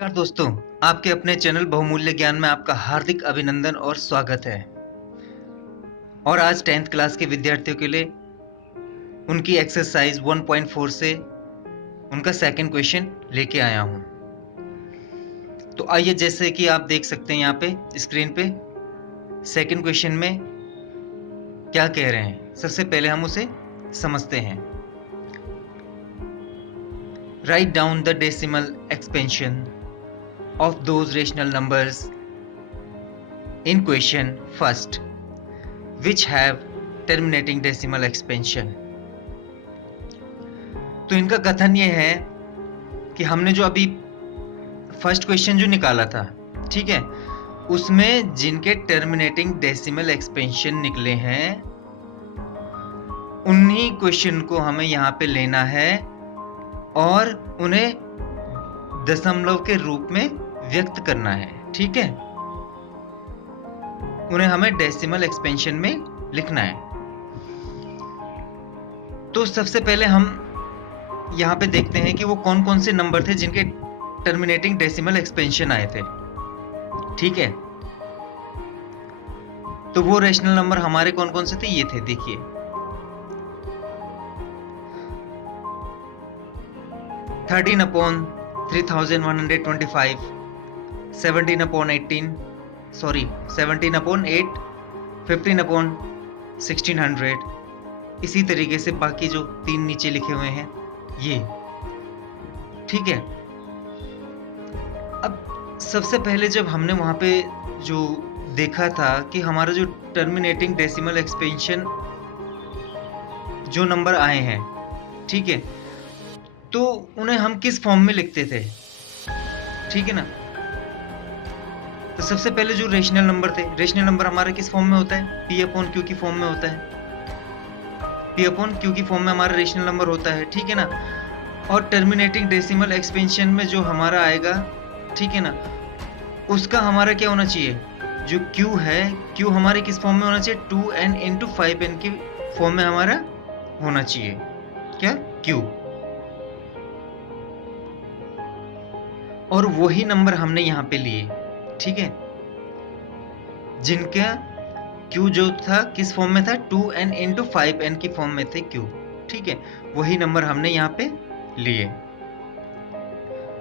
नमस्कार दोस्तों, आपके अपने चैनल बहुमूल्य ज्ञान में आपका हार्दिक अभिनंदन और स्वागत है। और आज 10th क्लास के विद्यार्थियों के लिए उनकी एक्सरसाइज 1.4 से उनका सेकंड क्वेश्चन लेके आया हूं। तो आइए, जैसे कि आप देख सकते हैं यहाँ पे स्क्रीन पे सेकंड क्वेश्चन में क्या कह रहे हैं, सबसे पहले हम उसे समझते हैं। Write down the decimal expansion of those rational numbers in question first which have terminating decimal expansion। तो इनका कथन ये है कि हमने जो अभी फर्स्ट क्वेश्चन जो निकाला था, ठीक है, उसमें जिनके टर्मिनेटिंग डेसिमल एक्सपेंशन निकले हैं उन्हीं क्वेश्चन को हमें यहाँ पे लेना है और उन्हें दशमलव के रूप में व्यक्त करना है। ठीक है, उन्हें हमें डेसिमल एक्सपेंशन में लिखना है। तो सबसे पहले हम यहां पे देखते हैं कि वो कौन कौन से नंबर थे जिनके टर्मिनेटिंग डेसिमल एक्सपेंशन आए थे। ठीक है, तो वो रेशनल नंबर हमारे कौन कौन से थे, ये थे, देखिए। 13/3125, 17/18, 17/8, 15/1600। इसी तरीके से बाकी जो तीन नीचे लिखे हुए हैं ये। ठीक है, अब सबसे पहले जब हमने वहां पे जो देखा था कि हमारा जो टर्मिनेटिंग डेसिमल एक्सपेंशन जो नंबर आए हैं, ठीक है, तो उन्हें हम किस फॉर्म में लिखते थे। ठीक है ना, तो सबसे पहले जो रेशनल नंबर थे, रेशनल नंबर हमारा किस फॉर्म में होता है, P/Q की फॉर्म में होता है। P/Q की फॉर्म में हमारा रेशनल नंबर होता है। ठीक है ना, और टर्मिनेटिंग डेसिमल एक्सपेंशन में जो हमारा आएगा, ठीक है ना, उसका हमारा क्या होना चाहिए, जो Q है, Q हमारे किस फॉर्म में होना चाहिए, 2n × 5n की फॉर्म में हमारा होना चाहिए। क्या, Q। और वही नंबर हमने यहाँ पे लिए, ठीक है, जिनका Q जो था किस फॉर्म में था, 2n × 5n की फॉर्म में थे Q। ठीक है, वही नंबर हमने यहाँ पे लिए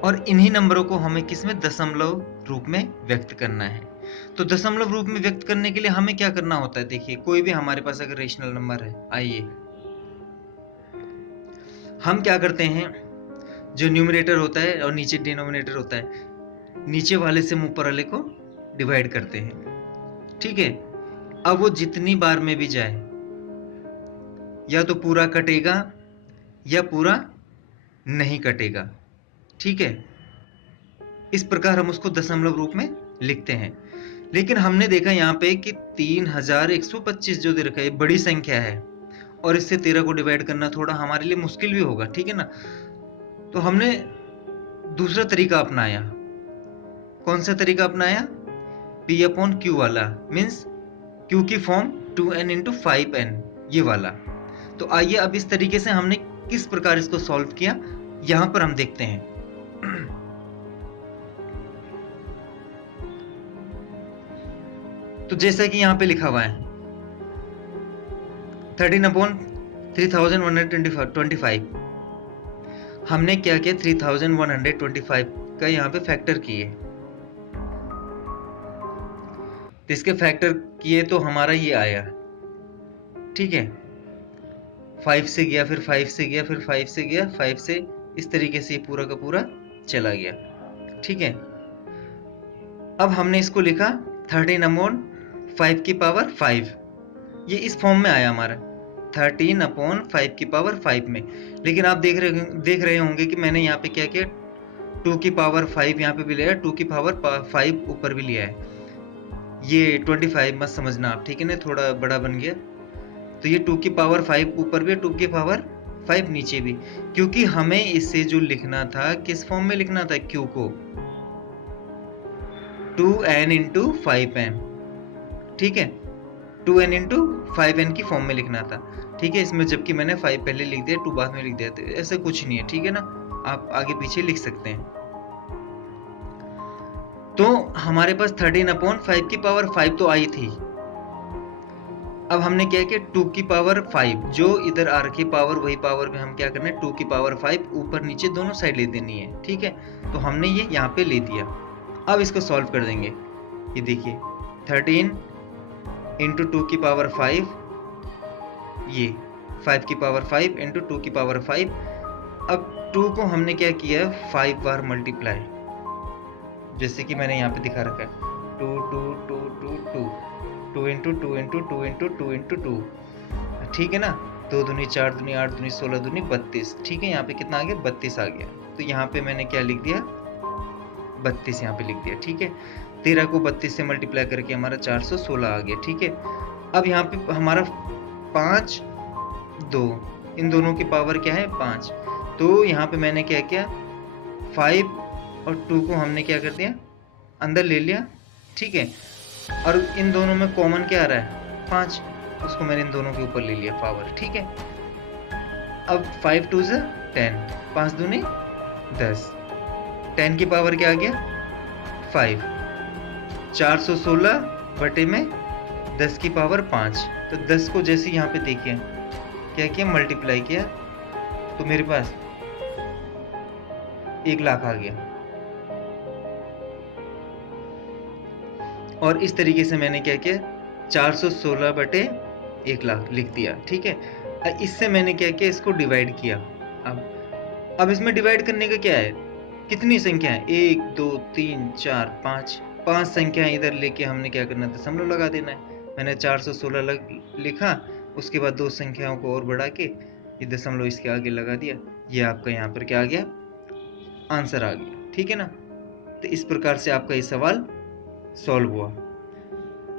और इन्हीं नंबरों को हमें किस में, दशमलव रूप में व्यक्त करना है। तो दशमलव रूप में व्यक्त करने के लिए हमें क्या करना होता है, देखिए, कोई भी हमारे पास अगर रेशनल नंबर है, आइए हम क्या करते हैं, जो न्यूमरेटर होता है और नीचे डिनोमिनेटर होता है, नीचे वाले से ऊपर वाले को डिवाइड करते हैं। ठीक है, अब वो जितनी बार में भी जाए, या तो पूरा कटेगा या पूरा नहीं कटेगा। ठीक है, इस प्रकार हम उसको दशमलव रूप में लिखते हैं। लेकिन हमने देखा यहाँ पे कि 3125 जो दे रखा है, बड़ी संख्या है और इससे 13 को डिवाइड करना थोड़ा हमारे लिए मुश्किल भी होगा। ठीक है ना, तो हमने दूसरा तरीका अपनाया। कौन सा तरीका अपनाया, P/Q वाला, मीन्स Q की फॉर्म 2n × 5n, ये वाला। तो आइए अब इस तरीके से हमने किस प्रकार इसको सॉल्व किया, यहां पर हम देखते हैं। तो जैसा कि यहां पे लिखा हुआ है 13/3125, हमने क्या किया, 3125 का यहाँ पे फैक्टर किए। तो इसके फैक्टर किए तो हमारा ये आया। ठीक है, 5 से गया, फिर 5 से गया, फिर 5 से गया, 5 से, इस तरीके से ये पूरा का पूरा चला गया। ठीक है, अब हमने इसको लिखा 13/5 ये इस फॉर्म में आया हमारा, 13/5 में। लेकिन आप देख रहे होंगे कि मैंने यहाँ पे क्या किया, 2/5 यहाँ पे भी लिया, 2/5 ऊपर भी लिया है। ये 25 मत समझना आप, ठीक है ना, थोड़ा बड़ा बन गया। तो ये 2/5 ऊपर भी, 2/5 नीचे भी, क्योंकि हमें इसे जो लिखना था, किस फॉर्म में लिखना था, Q को 2n × 5n। ठीक है, 2n × 5n की फॉर्म में लिखना था। ठीक है, इसमें जबकि मैंने 5 पहले लिख दिया, 2 बाद में लिख दिया, तो ऐसा कुछ नहीं है। ठीक है ना, आप आगे पीछे लिख सकते हैं। तो हमारे पास 13/5 की पावर 5 तो आई थी। अब हमने क्या किया, 2 की पावर 5 जो इधर आ रखी पावर, वही पावर में हम क्या करना है, 2 की पावर 5 ऊपर नीचे दोनों साइड ले देनी है। ठीक है, तो हमने ये यहाँ पे ले दिया। अब इसको सॉल्व कर देंगे। ये देखिए 13 इंटू 2 की पावर 5, ये 5 की पावर 5 इंटू 2 की पावर 5। अब 2 को हमने क्या किया, 5 बार मल्टीप्लाई, जैसे कि मैंने यहाँ पे दिखा रखा है 2 2 2 2 2 2 इंटू 2 इंटू 2 इंटू 2 इंटू 2। ठीक है ना, 2 दूनी 4 दूनी 8 दूनी 16 दूनी 32। ठीक है, यहाँ पे कितना आ गया, 32 आ गया। तो यहाँ पे मैंने क्या लिख दिया, 32 यहाँ पे लिख दिया। ठीक है, 13 को 32 से मल्टीप्लाई करके हमारा 416 आ गया। ठीक है, अब यहाँ पे हमारा 5 2, इन दोनों की पावर क्या है, 5। तो यहाँ पे मैंने क्या किया, 5 और 2 को हमने क्या कर दिया, अंदर ले लिया। ठीक है, और इन दोनों में कॉमन क्या आ रहा है, 5, उसको मैंने इन दोनों के ऊपर ले लिया पावर। ठीक है, अब 5 2 से 10, 5 दूनी 10, 10 की पावर क्या आ गया, 5, 416 बटे में 10 की पावर 5। तो 10 को जैसे यहाँ पे देखिए क्या किया, मल्टीप्लाई किया, तो मेरे पास 1 लाख आ गया। और इस तरीके से मैंने क्या किया, 416 बटे 1 लाख लिख दिया। ठीक है, इससे मैंने क्या किया, इसको डिवाइड किया। अब इसमें डिवाइड करने का क्या है, कितनी संख्या है, 1 2 3 4 5 संख्याएं इधर लेके हमने क्या करना है, दशमलव लगा देना है। मैंने 416 लिखा, उसके बाद 2 संख्याओं को और बढ़ा के ये दशमलव इसके आगे लगा दिया। ये आपका यहाँ पर क्या आ गया, आंसर आ गया। ठीक है ना, तो इस प्रकार से आपका ये सवाल सॉल्व हुआ।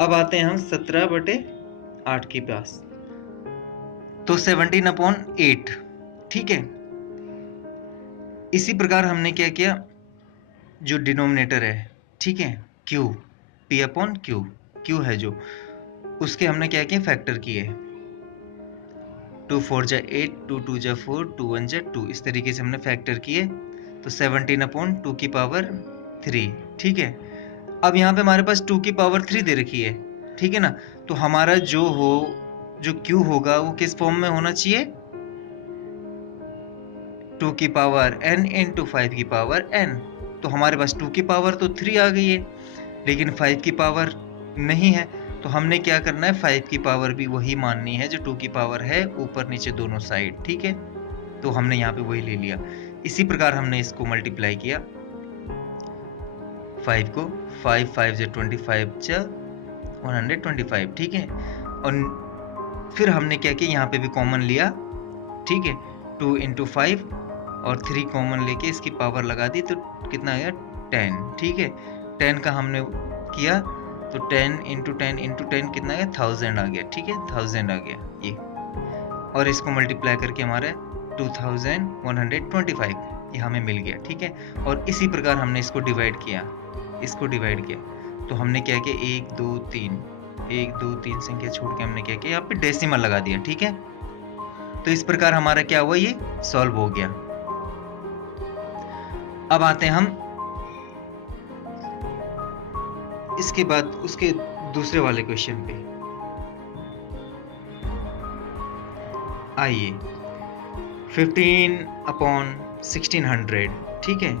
अब आते हैं हम 17/8 के पास। तो 17/8। ठीक है, इसी प्रकार हमने क्या किया, जो डिनोमिनेटर है, ठीक है, Q, P/Q है जो, उसके हमने क्या किया, फैक्टर किए। 2 4 जा 8, 2 2 जा 4, 2 1 जा 2, इस तरीके से हमने फैक्टर किए। तो 17/2 की पावर 3। ठीक है, अब यहाँ पे हमारे पास 2 की पावर 3 दे रखी है। ठीक है ना, तो हमारा जो Q होगा वो किस फॉर्म में होना चाहिए, 2 की पावर n इंटू 5 की पावर n। तो हमारे पास 2 की पावर तो 3 आ गई है, लेकिन 5 की पावर नहीं है। तो हमने क्या करना है, 5 की पावर भी वही माननी है जो 2 की पावर है, ऊपर नीचे दोनों साइड। ठीक है, तो हमने यहाँ पे वही ले लिया। इसी प्रकार हमने इसको मल्टीप्लाई किया, 5 को 5 5 जा 25 जा 125। ठीक है, और फिर हमने क्या किया, यहाँ पे भी कॉमन लिया। ठीक है, 2 इंटू 5 और 3 कॉमन लेके इसकी पावर लगा दी, तो कितना आ गया, 10। ठीक है, 10 का हमने किया, तो 10 इंटू 10 इंटू 10 कितना आ गया, 1000 आ गया। ठीक है, 1000 आ गया ये, और इसको मल्टीप्लाई करके हमारे 2125 ये हमें मिल गया। ठीक है, और इसी प्रकार हमने इसको डिवाइड किया, तो हमने क्या किया, 1 2 3 संख्या छोड़ के हमने क्या किया, यहाँ पे डेसिमल लगा दिया। ठीक है, तो इस प्रकार हमारा क्या हुआ, ये सॉल्व हो गया। अब आते हैं हम इसके बाद उसके दूसरे वाले क्वेश्चन पे। आइए, 15/1600। ठीक है,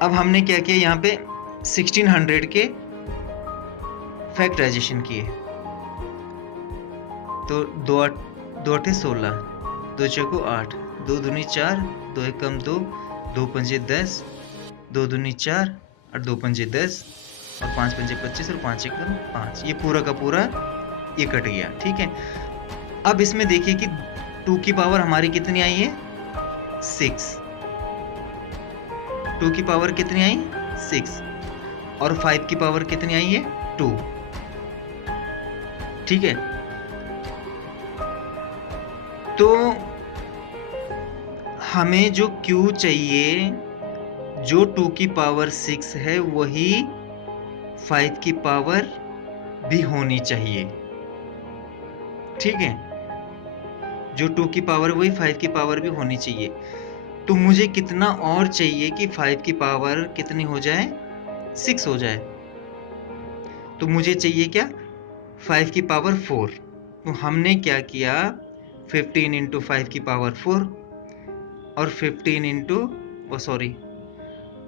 अब हमने क्या किया, यहाँ पे 1600 के फैक्टराइजेशन किए। तो 2 8 16, 2 चौको 8, 2 दूनी 4, 2 एकम 2, 2 पंजे 10, 2 दूनी 4 और 2 पंजे 10 और 5 पंजे 25 और 5 एकम 5। ये पूरा का पूरा ये कट गया। ठीक है, अब इसमें देखिए कि 2 की पावर हमारी कितनी आई है, 6। 2 की पावर कितनी आई, 6, और 5 की पावर कितनी आई है, 2। ठीक है, तो हमें जो Q चाहिए, जो 2 की पावर 6 है, वही 5 की पावर भी होनी चाहिए। ठीक है, जो 2 की पावर वही 5 की पावर भी होनी चाहिए। तो मुझे कितना और चाहिए कि 5 की पावर कितनी हो जाए, 6 हो जाए। तो मुझे चाहिए क्या, 5 की पावर 4। तो हमने क्या किया, 15 इंटू 5 की पावर 4 और 15 इंटू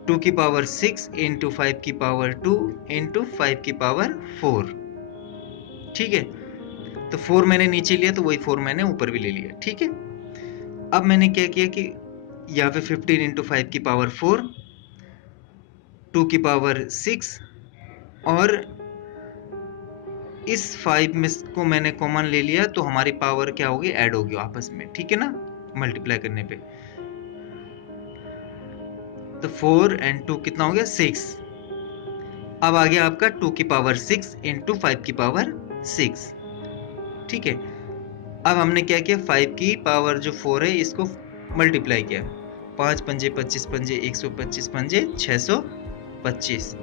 2 की पावर 6 इंटू 5 की पावर 2 इंटू 5 की पावर 4। ठीक है, तो 4 मैंने नीचे लिया तो वही 4 मैंने ऊपर भी ले लिया। ठीक है, अब मैंने क्या किया कि यहाँ पे 15 इंटू 5 की पावर 4, 2 की पावर 6 और इस 5 में को मैंने कॉमन ले लिया, तो हमारी पावर क्या होगी, ऐड होगी आपस में। ठीक है ना, मल्टीप्लाई करने पे। तो 4 एंड 2 कितना हो गया, 6। अब आ गया आपका 2 की पावर 6 इंटू 5 की पावर 6। ठीक है, अब हमने क्या किया, 5 की पावर जो 4 है इसको मल्टीप्लाई किया। 5 पंजे 25 पंजे 125 पंजे 625।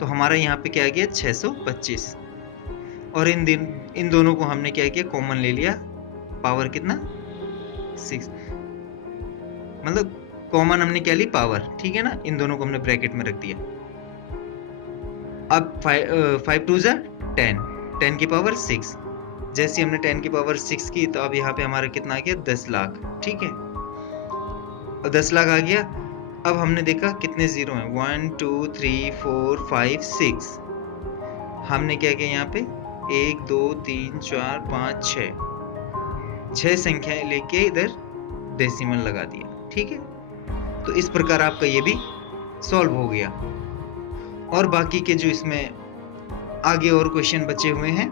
तो हमारा यहाँ पे क्या आ गया, 625। और इन दोनों को हमने क्या किया, कॉमन ले लिया। पावर कितना, 6, मतलब कॉमन हमने क्या ली, पावर। ठीक है ना, इन दोनों को हमने ब्रैकेट में रख दिया। अब 5 टू ज़ा 10, 10 की पावर 6। जैसे हमने 10 की पावर 6 की, तो अब यहाँ पे हमारा कितना आ गया, 10 लाख। ठीक है, और 10 लाख आ गया। अब हमने देखा कितने जीरो हैं, 1 2 3 4 5 6। हमने क्या किया, यहाँ पे 1 2 3 4 5 6 संख्याएं लेके इधर डेसिमल लगा दिया। ठीक है, तो इस प्रकार आपका ये भी सॉल्व हो गया। और बाकी के जो इसमें आगे और क्वेश्चन बचे हुए हैं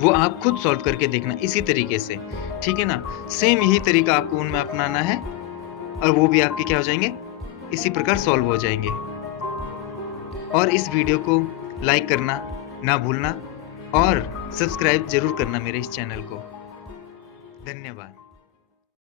वो आप खुद सॉल्व करके देखना इसी तरीके से। ठीक है ना, सेम यही तरीका आपको उनमें अपनाना है और वो भी आपके क्या हो जाएंगे, इसी प्रकार सॉल्व हो जाएंगे। और इस वीडियो को लाइक करना ना भूलना और सब्सक्राइब जरूर करना मेरे इस चैनल को। धन्यवाद।